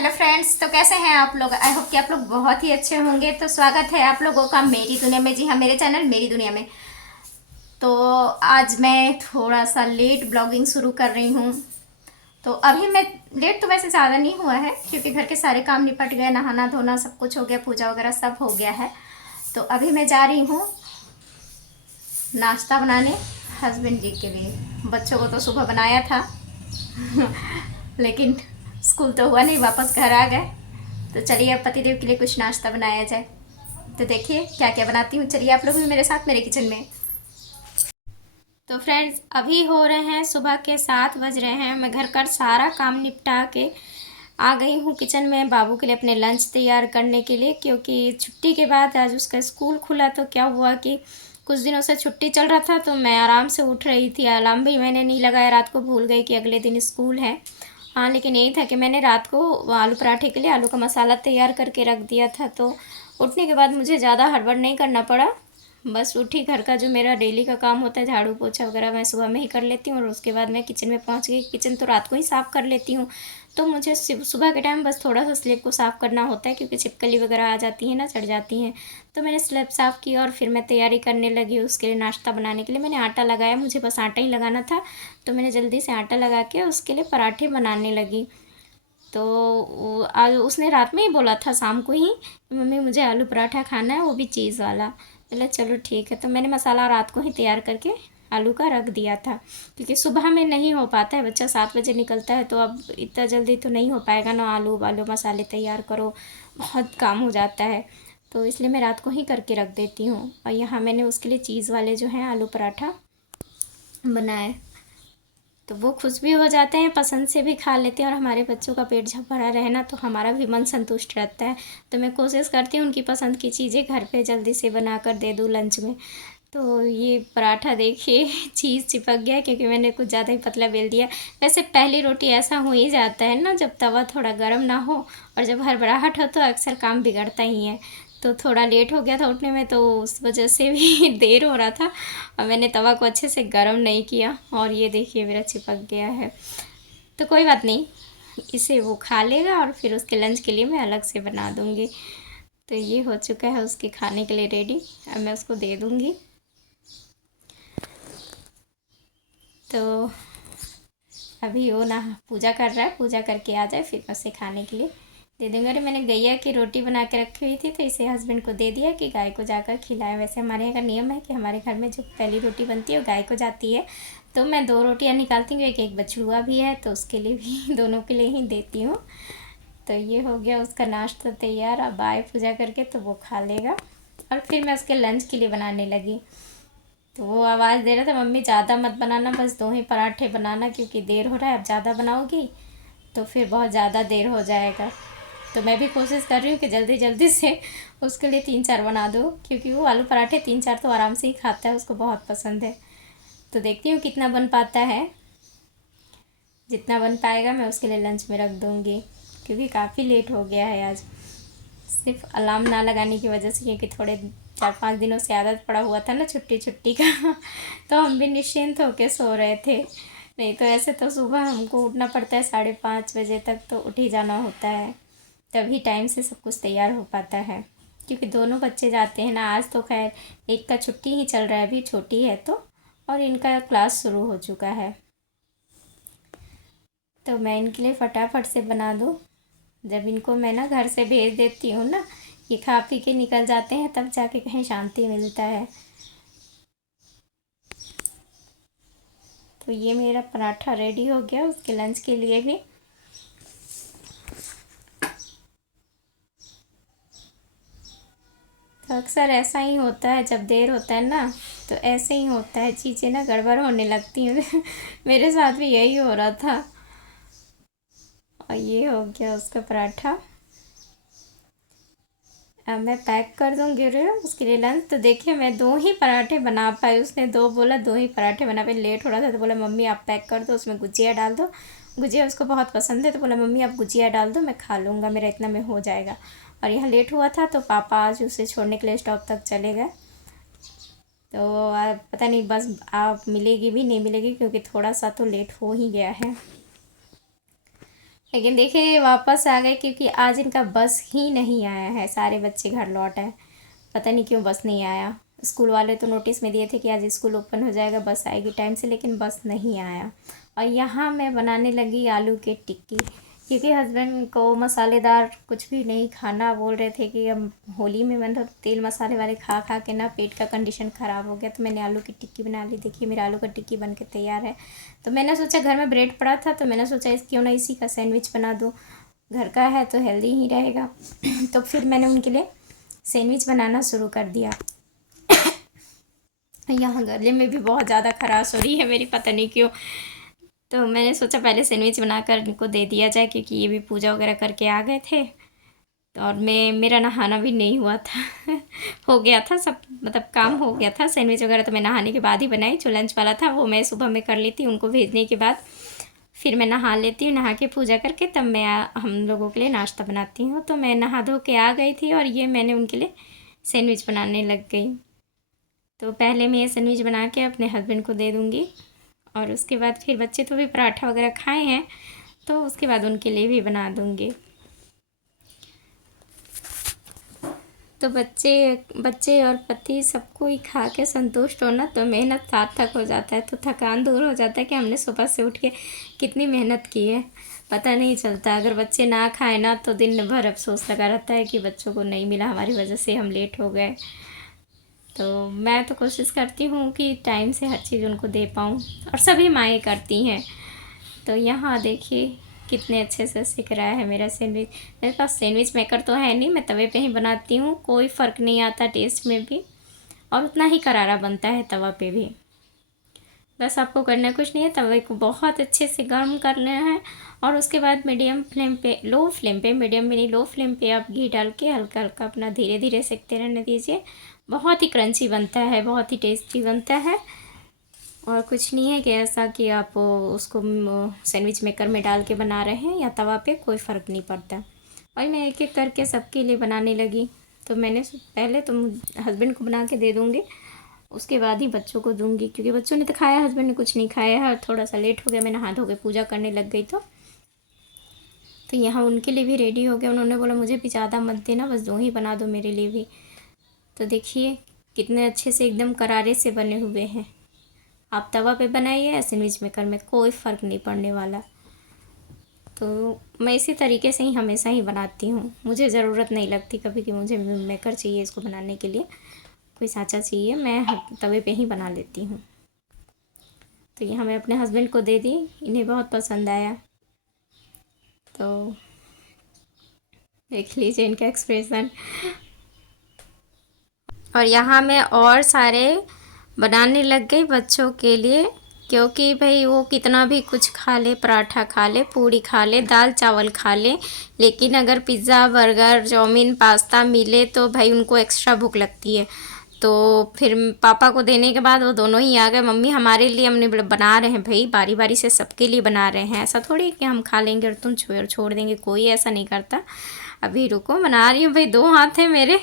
Hello friends, तो कैसे हैं आप लोग। आई होप कि आप लोग बहुत ही अच्छे होंगे। तो स्वागत है आप लोगों का मेरी दुनिया में। जी हाँ, मेरे चैनल मेरी दुनिया में। तो आज मैं थोड़ा सा लेट ब्लॉगिंग शुरू कर रही हूँ। तो अभी मैं लेट तो वैसे ज़्यादा नहीं हुआ है क्योंकि घर के सारे काम निपट गए, नहाना धोना सब कुछ हो गया, पूजा वगैरह सब हो गया है। तो अभी मैं जा रही हूँ नाश्ता बनाने हस्बैंड जी के लिए। बच्चों को तो सुबह बनाया था लेकिन स्कूल तो हुआ नहीं, वापस घर आ गए। तो चलिए अब पतिदेव के लिए कुछ नाश्ता बनाया जाए। तो देखिए क्या क्या बनाती हूँ। चलिए आप लोग भी मेरे साथ मेरे किचन में। तो फ्रेंड्स, अभी हो रहे हैं सुबह के 7 बज रहे हैं। मैं घर का सारा काम निपटा के आ गई हूँ किचन में बाबू के लिए अपने लंच तैयार करने के लिए, क्योंकि छुट्टी के बाद आज उसका स्कूल खुला। तो क्या हुआ कि कुछ दिनों से छुट्टी चल रहा था तो मैं आराम से उठ रही थी। अलार्म भी मैंने नहीं लगाया, रात को भूल गई कि अगले दिन स्कूल है। हाँ, लेकिन यही था कि मैंने रात को आलू पराठे के लिए आलू का मसाला तैयार करके रख दिया था। तो उठने के बाद मुझे ज़्यादा हड़बड़ नहीं करना पड़ा। बस उठी, घर का जो मेरा डेली का काम होता है झाड़ू पोछा वगैरह मैं सुबह में ही कर लेती हूँ और उसके बाद मैं किचन में पहुँच गई। किचन तो रात को ही साफ़ कर लेती हूँ। तो मुझे सुबह के टाइम बस थोड़ा सा स्लेब को साफ़ करना होता है क्योंकि छिपकली वगैरह आ जाती है ना, चढ़ जाती हैं। तो मैंने स्लेब साफ़ की और फिर मैं तैयारी करने लगी उसके लिए। नाश्ता बनाने के लिए मैंने आटा लगाया, मुझे बस आटा ही लगाना था। तो मैंने जल्दी से आटा लगा के उसके लिए पराठे बनाने लगी। तो आज उसने रात में ही बोला था शाम को ही, मम्मी मुझे आलू पराठा खाना है, वो भी चीज़ वाला। बोला चलो ठीक है। तो मैंने मसाला रात को ही तैयार करके आलू का रख दिया था, क्योंकि सुबह में नहीं हो पाता है। बच्चा 7 बजे निकलता है तो अब इतना जल्दी तो नहीं हो पाएगा ना, आलू वालू मसाले तैयार करो, बहुत काम हो जाता है। तो इसलिए मैं रात को ही करके रख देती हूँ। और यहाँ मैंने उसके लिए चीज़ वाले जो हैं आलू पराठा बनाए। तो वो खुश भी हो जाते हैं, पसंद से भी खा लेते हैं और हमारे बच्चों का पेट जब भरा रहे ना तो हमारा भी मन संतुष्ट रहता है। तो मैं कोशिश करती हूँ उनकी पसंद की चीज़ें घर पे जल्दी से बना कर दे दूँ लंच में। तो ये पराठा देखिए चीज़ चिपक गया क्योंकि मैंने कुछ ज़्यादा ही पतला बेल दिया। वैसे पहली रोटी ऐसा हो ही जाता है ना, जब तवा थोड़ा गर्म ना हो और जब हड़बड़ाहट हो तो अक्सर काम बिगड़ता ही है। तो थोड़ा लेट हो गया था उठने में, तो उस वजह से भी देर हो रहा था और मैंने तवा को अच्छे से गर्म नहीं किया और ये देखिए मेरा चिपक गया है। तो कोई बात नहीं, इसे वो खा लेगा और फिर उसके लंच के लिए मैं अलग से बना दूँगी। तो ये हो चुका है उसके खाने के लिए रेडी, अब मैं उसको दे दूँगी। तो अभी वो ना पूजा कर रहा है, पूजा करके आ जाए फिर मैं उसे खाने के लिए दे दूँगी। अरे मैंने गैया की रोटी बना के रखी हुई थी तो इसे हस्बैंड को दे दिया कि गाय को जाकर खिलाए। वैसे हमारे यहाँ का नियम है कि हमारे घर में जो पहली रोटी बनती है वो गाय को जाती है। तो मैं 2 रोटियाँ निकालती हूँ, एक एक बछड़ुआ भी है तो उसके लिए भी दोनों के लिए ही देती हूँ। तो ये हो गया उसका नाश्ता तैयार। अब आए पूजा करके तो वो खा लेगा और फिर मैं उसके लंच के लिए बनाने लगी। तो वो आवाज़ दे रहा था मम्मी ज़्यादा मत बनाना, बस 2 ही पराठे बनाना क्योंकि देर हो रहा है। अब ज़्यादा बनाओगी तो फिर बहुत ज़्यादा देर हो जाएगा। तो मैं भी कोशिश कर रही हूँ कि जल्दी जल्दी से उसके लिए 3-4 बना दूँ, क्योंकि वो आलू पराठे 3-4 तो आराम से ही खाता है, उसको बहुत पसंद है। तो देखती हूँ कितना बन पाता है। जितना बन पाएगा मैं उसके लिए लंच में रख दूँगी, क्योंकि काफ़ी लेट हो गया है आज। सिर्फ अलार्म ना लगाने की वजह से, क्योंकि थोड़े 4-5 दिनों से आदत पड़ा हुआ था ना छुट्टी छुट्टी का तो हम भी निश्चिंत होके सो रहे थे। नहीं तो ऐसे तो सुबह हमको उठना पड़ता है 5:30 बजे तक, तो उठ ही जाना होता है, तभी टाइम से सब कुछ तैयार हो पाता है। क्योंकि दोनों बच्चे जाते हैं ना। आज तो खैर एक का छुट्टी ही चल रहा है, अभी छोटी है तो, और इनका क्लास शुरू हो चुका है। तो मैं इनके लिए फटाफट से बना दूँ। जब इनको मैं ना घर से भेज देती हूँ ना, ये खा पी के निकल जाते हैं, तब जाके कहीं शांति मिलता है। तो ये मेरा पराठा रेडी हो गया उसके लंच के लिए भी। तो अक्सर ऐसा ही होता है, जब देर होता है ना तो ऐसे ही होता है, चीज़ें ना गड़बड़ होने लगती हैं मेरे साथ भी यही हो रहा था। और ये हो गया उसका पराठा। अब मैं पैक कर दूँगी रे उसके लिए लंच। तो देखिए मैं 2 ही पराठे बना पाई, उसने 2 बोला 2 ही पराठे बना पाई। लेट हो रहा था तो बोला मम्मी आप पैक कर दो, उसमें गुजिया डाल दो। गुजिया उसको बहुत पसंद है तो बोला मम्मी आप गुजिया डाल दो, मैं खा लूँगा, मेरा इतना में हो जाएगा। और यहाँ लेट हुआ था तो पापा आज उसे छोड़ने के लिए स्टॉप तक चले गए। तो पता नहीं बस आप मिलेगी भी नहीं मिलेगी, क्योंकि थोड़ा सा तो लेट हो ही गया है। लेकिन देखिए वापस आ गए क्योंकि आज इनका बस ही नहीं आया है। सारे बच्चे घर लौट आए, पता नहीं क्यों बस नहीं आया। स्कूल वाले तो नोटिस में दिए थे कि आज स्कूल ओपन हो जाएगा, बस आएगी टाइम से, लेकिन बस नहीं आया। और यहाँ मैं बनाने लगी आलू की टिक्की, क्योंकि हस्बैंड को मसालेदार कुछ भी नहीं खाना बोल रहे थे कि हम होली में मतलब तेल मसाले वाले खा खा के ना पेट का कंडीशन ख़राब हो गया। तो मैंने आलू की टिक्की बना ली। देखिए मेरा आलू का टिक्की बन के तैयार है। तो मैंने सोचा घर में ब्रेड पड़ा था, तो मैंने सोचा क्यों ना इसी का सैंडविच बना दूँ, घर का है तो हेल्दी ही रहेगा। तो फिर मैंने उनके लिए सैंडविच बनाना शुरू कर दिया। यहाँ गले में भी बहुत ज़्यादा खराश हो रही है मेरी, पता नहीं क्यों। तो मैंने सोचा पहले सैंडविच बनाकर इनको दे दिया जाए, क्योंकि ये भी पूजा वगैरह करके आ गए थे। तो और मेरा नहाना भी नहीं हुआ था हो गया था सब, मतलब काम हो गया था। सैंडविच वगैरह तो मैं नहाने के बाद ही बनाई। जो लंच वाला था वो मैं सुबह में कर लेती, उनको भेजने के बाद फिर मैं नहा लेती हूँ। नहा के पूजा करके तब मैं हम लोगों के लिए नाश्ता बनाती हूँ। तो मैं नहा धो के आ गई थी और ये मैंने उनके लिए सैंडविच बनाने लग गई। तो पहले मैं ये सैंडविच बना के अपने हस्बैंड को दे दूँगी, और उसके बाद फिर बच्चे तो भी पराठा वगैरह खाए हैं, तो उसके बाद उनके लिए भी बना दूँगी। तो बच्चे और पति सबको ही खा के संतुष्ट होना तो मेहनत सार्थक हो जाता है। तो थकान दूर हो जाता है कि हमने सुबह से उठ के कितनी मेहनत की है, पता नहीं चलता। अगर बच्चे ना खाए ना तो दिन भर अफसोस लगा रहता है कि बच्चों को नहीं मिला, हमारी वजह से हम लेट हो गए। तो मैं तो कोशिश करती हूँ कि टाइम से हर चीज़ उनको दे पाऊँ, और सभी माएँ करती हैं। तो यहाँ देखिए कितने अच्छे से सिक रहा है मेरा सैंडविच। मेरे पास सैंडविच मेकर तो है नहीं, मैं तवे पे ही बनाती हूँ, कोई फ़र्क नहीं आता टेस्ट में भी, और उतना ही करारा बनता है तवा पे भी। बस आपको करना कुछ नहीं है, तवे को बहुत अच्छे से गर्म कर लेना है, और उसके बाद मीडियम फ्लेम पे, लो फ्लेम पे, मीडियम भी नहीं लो फ्लेम पे आप घी डाल के हल्का हल्का अपना धीरे धीरे सेकते रहने दीजिए। बहुत ही क्रंची बनता है, बहुत ही टेस्टी बनता है। और कुछ नहीं है कि ऐसा कि आप उसको सैंडविच मेकर में डाल के बना रहे हैं या तवा पे, कोई फ़र्क नहीं पड़ता। और मैं एक एक करके सबके लिए बनाने लगी। तो मैंने पहले तो हस्बैंड को बना के दे दूँगी, उसके बाद ही बच्चों को दूँगी, क्योंकि बच्चों ने तो खाया, हस्बैंड ने कुछ नहीं खाया है। और थोड़ा सा लेट हो गया, मैं नहा धो के पूजा करने लग गई। तो यहाँ उनके लिए भी रेडी हो गया। उन्होंने बोला मुझे भी ज़्यादा मत देना, बस 2 ही बना दो मेरे लिए भी। तो देखिए कितने अच्छे से एकदम करारे से बने हुए हैं। आप तवा पे बनाइए या सैंडविच मेकर में, कोई फ़र्क नहीं पड़ने वाला। तो मैं इसी तरीके से ही हमेशा ही बनाती हूँ। मुझे ज़रूरत नहीं लगती कभी कि मुझे मेकर चाहिए इसको बनाने के लिए, कोई साँचा चाहिए, मैं तवे पे ही बना लेती हूँ। तो ये मैं अपने हस्बैंड को दे दी, इन्हें बहुत पसंद आया। तो देख लीजिए इनका एक्सप्रेशन। और यहाँ मैं और सारे बनाने लग गई बच्चों के लिए, क्योंकि भाई वो कितना भी कुछ खा ले, पराठा खा ले, पूड़ी खा ले, दाल चावल खा ले, लेकिन अगर पिज़्ज़ा बर्गर चाउमीन पास्ता मिले तो भाई उनको एक्स्ट्रा भूख लगती है। तो फिर पापा को देने के बाद वो दोनों ही आ गए, मम्मी हमारे लिए हमने बना रहे हैं भाई, बारी बारी से सबके लिए बना रहे हैं, ऐसा थोड़ी कि हम खा लेंगे और तुम छोड़ देंगे, कोई ऐसा नहीं करता। अभी रुको, बना रही हूँ भाई, 2 हाथ है मेरे,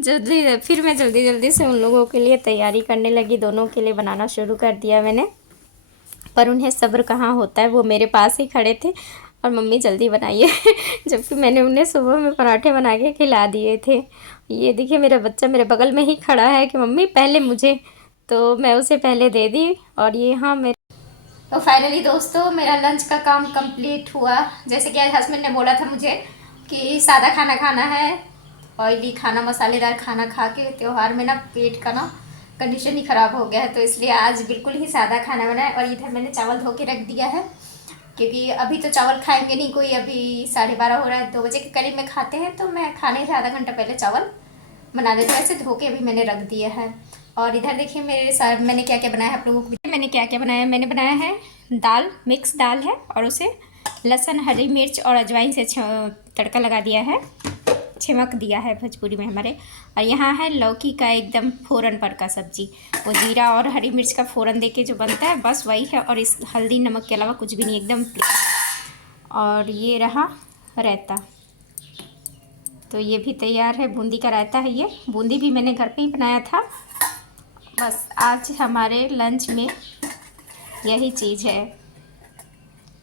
जल्दी। फिर मैं जल्दी जल्दी से उन लोगों के लिए तैयारी करने लगी, दोनों के लिए बनाना शुरू कर दिया मैंने। पर उन्हें सब्र कहाँ होता है, वो मेरे पास ही खड़े थे और मम्मी जल्दी बनाइए जबकि मैंने उन्हें सुबह में पराठे बना के खिला दिए थे। ये देखिए मेरा बच्चा मेरे बगल में ही खड़ा है कि मम्मी पहले मुझे, तो मैं उसे पहले दे दी। और ये हाँ मेरे, तो फाइनली दोस्तों मेरा लंच का काम कंप्लीट हुआ। जैसे कि आज हस्बैंड ने बोला था मुझे कि सादा खाना खाना है, ऑयली खाना, मसालेदार खाना खा के त्यौहार में ना पेट का ना कंडीशन ही ख़राब हो गया है, तो इसलिए आज बिल्कुल ही सादा खाना बनाया। और इधर मैंने चावल धो के रख दिया है, क्योंकि अभी तो चावल खाएंगे नहीं कोई, अभी 12:30 हो रहा है, 2 बजे के करीब में खाते हैं, तो मैं खाने से आधा घंटा पहले चावल बना लेती हूँ। ऐसे धो के भी मैंने रख दिया है। और इधर देखिए मेरे साथ मैंने क्या क्या बनाया है, आप लोगों को मैंने क्या क्या बनाया है। मैंने बनाया है दाल, मिक्स दाल है, और उसे लहसुन हरी मिर्च और अजवाइन से तड़का लगा दिया है, छिमक दिया है भोजपुरी में हमारे। और यहाँ है लौकी का एकदम फ़ोरन पर का सब्जी, वो जीरा और हरी मिर्च का फ़ोरन देके जो बनता है, बस वही है। और इस हल्दी नमक के अलावा कुछ भी नहीं, एकदम। और ये रहा रायता, तो ये भी तैयार है, बूंदी का रायता है ये, बूंदी भी मैंने घर पे ही बनाया था। बस आज हमारे लंच में यही चीज़ है।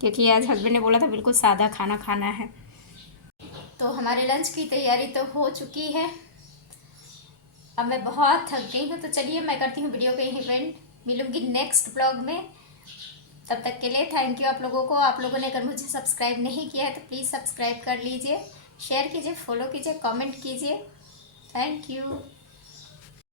क्योंकि आज हस्बैंड ने बोला था बिल्कुल सादा खाना खाना है। तो हमारे लंच की तैयारी तो हो चुकी है। अब मैं बहुत थक गई हूँ, तो चलिए मैं करती हूँ वीडियो को यहीं पे एंड। मिलूंगी नेक्स्ट ब्लॉग में। तब तक के लिए थैंक यू आप लोगों को। आप लोगों ने अगर मुझे सब्सक्राइब नहीं किया है तो प्लीज़ सब्सक्राइब कर लीजिए, शेयर कीजिए, फॉलो कीजिए, कमेंट कीजिए। Thank you.